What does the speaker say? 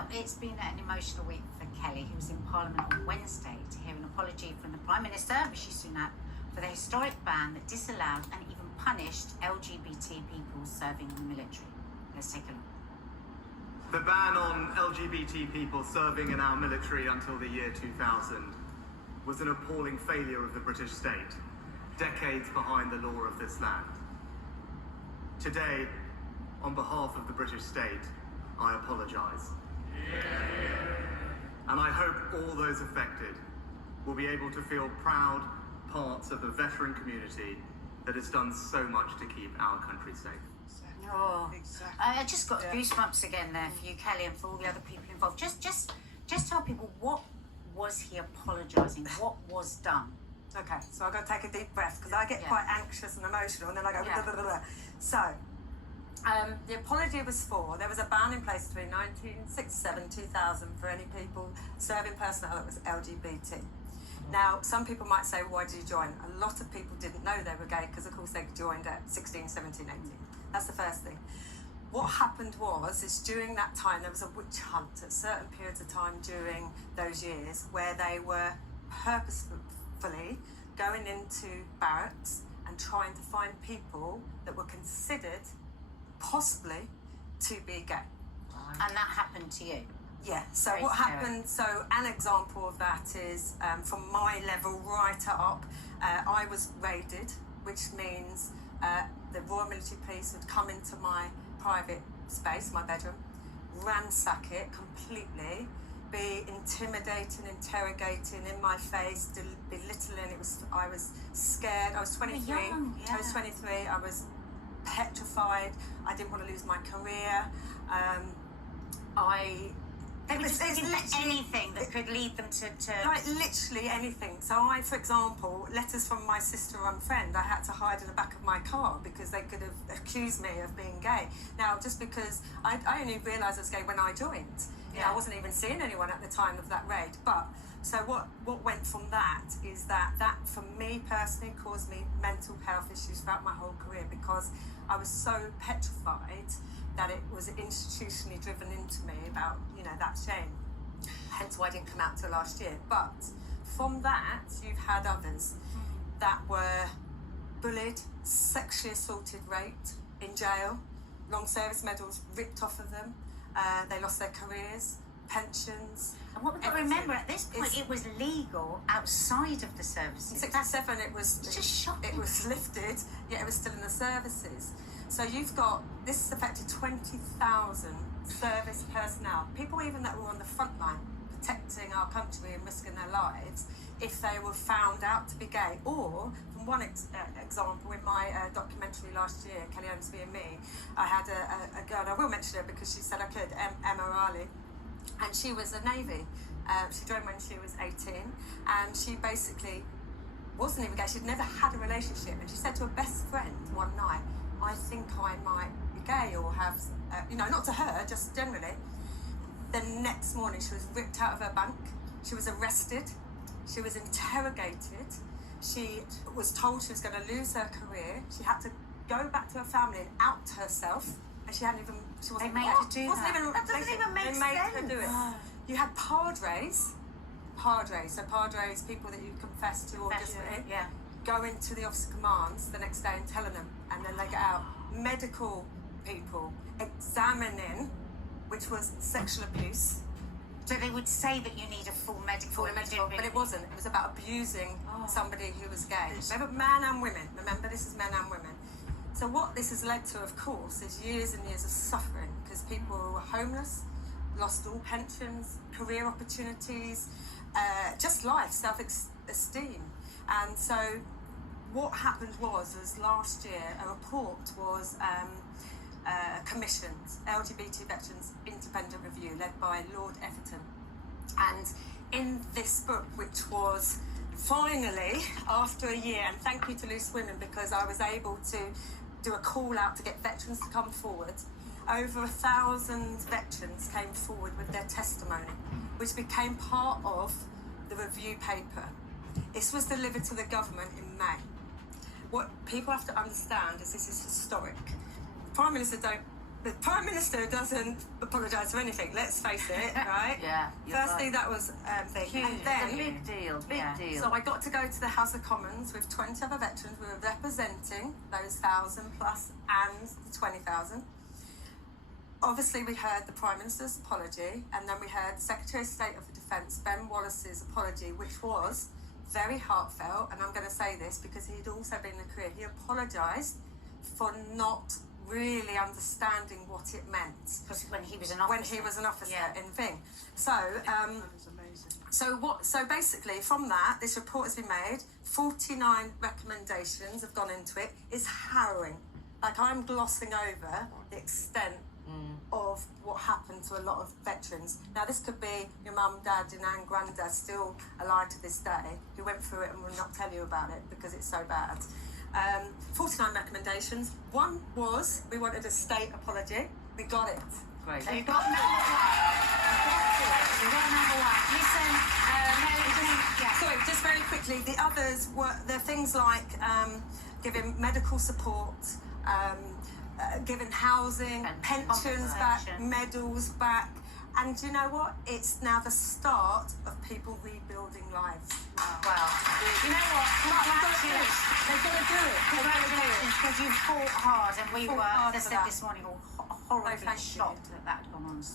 Well, it's been an emotional week for Kelly, who was in Parliament on Wednesday to hear an apology from the Prime Minister, Rishi Sunak, for the historic ban that disallowed and even punished LGBT people serving in the military. Let's take a look. The ban on LGBT people serving in our military until the year 2000 was an appalling failure of the British state, decades behind the law of this land. Today, on behalf of the British state, I apologise. And I hope all those affected will be able to feel proud parts of the veteran community that has done so much to keep our country safe. Oh, I just got goosebumps again there for you, Kelly, and for all the other people involved. Just tell people, what was he apologising? What was done? Okay, so I've got to take a deep breath because I get quite anxious and emotional, and then I go blah, blah, blah, blah. So, the apology was there was a ban in place between 1967 and 2000 for any people serving personnel that was LGBT. Now, some people might say, why did you join? A lot of people didn't know they were gay because, of course, they joined at 16, 17, 18. That's the first thing. What happened is during that time, there was a witch hunt at certain periods of time during those years where they were purposefully going into barracks and trying to find people that were considered possibly to be gay. And that happened to you? Yeah, so what happened, so an example of that is from my level right up, I was raided, which means the Royal Military Police would come into my private space, my bedroom, ransack it completely, be intimidating, interrogating in my face, belittling. I was scared. I was 23. Young, yeah. I was 23. I was petrified. I didn't want to lose my career. They were just looking for anything that could lead them to... Like, literally anything. So I, for example, letters from my sister and friend, I had to hide in the back of my car because they could have accused me of being gay. Now, just because I only realised I was gay when I joined. You know, I wasn't even seeing anyone at the time of that raid. But, so what went from that is that for me personally caused me mental health issues throughout my whole career because I was so petrified that it was institutionally driven into me about, you know, that shame. Hence why I didn't come out till last year. But from that, you've had others that were bullied, sexually assaulted, raped, in jail, long service medals ripped off of them. They lost their careers, pensions. And what we've got to remember, at this point, it was legal outside of the services. In 67, it was just shocking. It was lifted, yet it was still in the services. So you've got, this has affected 20,000 service personnel, people even that were on the front line protecting our country and risking their lives if they were found out to be gay. Or, from one example, in my documentary last year, Kelly Holmes and Me, I had a girl, I will mention her because she said I could, Emma Raleigh, and she was a Navy. She joined when she was 18, and she basically wasn't even gay. She'd never had a relationship, and she said to her best friend one night, I think I might be gay or have, you know, not to her, just generally. The next morning, she was ripped out of her bank. She was arrested. She was interrogated. She was told she was going to lose her career. She had to go back to her family and out herself. And she hadn't even, she wasn't They made her do that. That doesn't even make sense. They made her do it. You had padres, so padres, people that you confess to or just go into the officer commands the next day and telling them, and then they get out. Medical people examining, which was sexual abuse. So they would say that you need a full medical. But it wasn't. It was about abusing somebody who was gay. Remember, men and women. Remember, this is men and women. So what this has led to, of course, is years and years of suffering because people were homeless, lost all pensions, career opportunities, just life, self-esteem. And so what happened was last year a report was commissioned, LGBT Veterans Independent Review, led by Lord Efferton. And in this book, which was finally, after a year, and thank you to Loose Women because I was able to do a call out to get veterans to come forward, over 1,000 veterans came forward with their testimony, which became part of the review paper. This was delivered to the government in May. What people have to understand is this is historic. The Prime Minister the Prime Minister doesn't apologise for anything, let's face it, right? Yeah, you're Firstly, right. that was thing. Huge. And then, It's a big deal, big Yeah. deal. so I got to go to the House of Commons with 20 other veterans. We were representing those 1,000 plus and the 20,000. Obviously, we heard the Prime Minister's apology, and then we heard the Secretary of State of the Defence, Ben Wallace's apology, which was very heartfelt. And I'm going to say this because he'd also been in a career. He apologised for not really understanding what it meant Because when he was an officer. in Thing. So, so basically, from that, this report has been made. 49 recommendations have gone into it. It's harrowing. Like, I'm glossing over the extent of what happened to a lot of veterans. Now, this could be your mum, dad, your nan, granddad, still alive to this day, who went through it and will not tell you about it because it's so bad. 49 recommendations. One was we wanted a state apology. We got it. Great. So you've got number one. You've got number one. Listen, Sorry, just very quickly, the others were things like giving medical support, giving housing, pensions back, compensation. medals back. And you know what? It's now the start of people rebuilding lives. Well, you know what? Congratulations. They've got to do it. Congratulations, because you fought hard, and we Fought were, hard as I for said that. this morning, horribly thank you. shocked that that had gone on. So